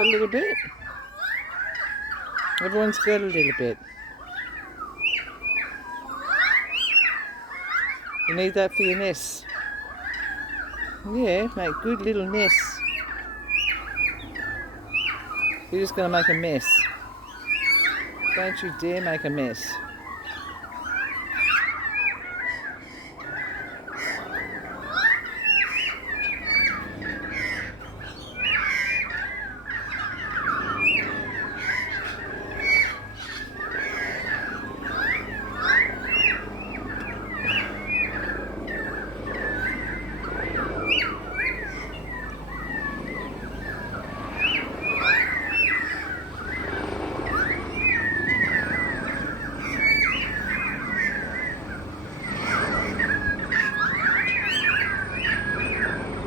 Got a little bit? Everyone's got a little bit. You need that for your nests. Yeah, make good little nests. You're just going to make a mess. Don't you dare make a mess.